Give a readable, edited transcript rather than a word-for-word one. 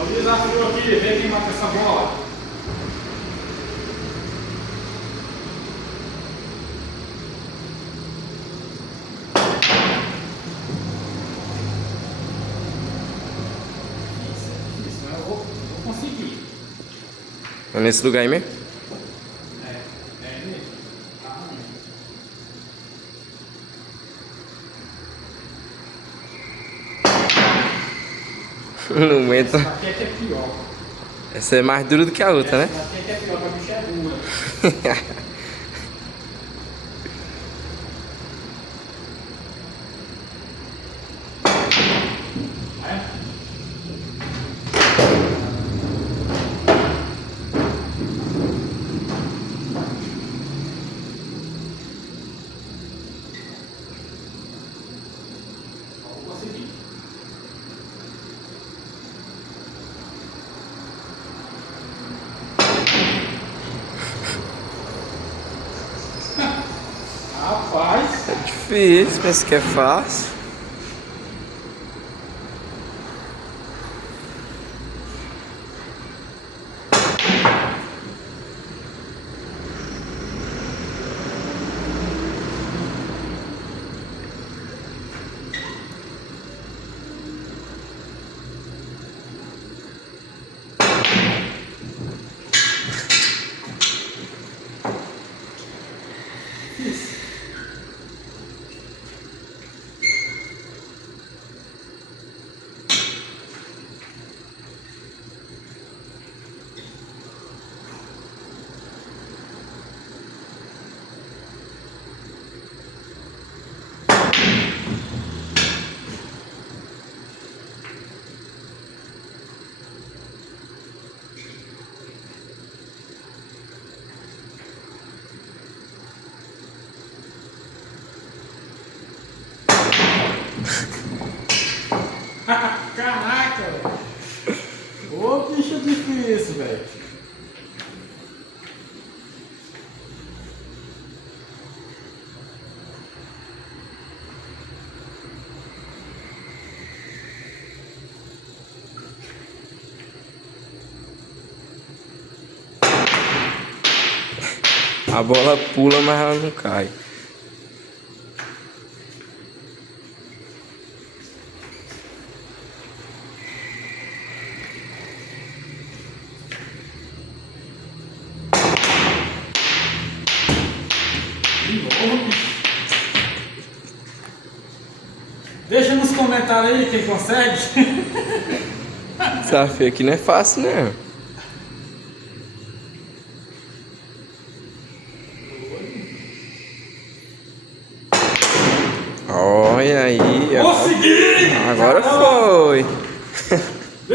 Olha o desafio aqui, vem quem mata essa bola. Isso, mas eu vou conseguir. É nesse lugar aí mesmo? É mesmo. Tá ruim. Não aguenta. Essa aqui é que é pior. Essa é mais dura do que a outra, né? Essa aqui é que é pior, que a bicha é dura. Vou conseguir. Rapaz, É difícil, pensa que é fácil. difícil. Caraca, velho. Ô, bicho difícil, velho. A bola pula, mas ela não cai. De novo, bicho. Deixa nos comentários aí quem consegue. Desafio aqui não é fácil, não. Olha aí, ó. Consegui! Agora foi.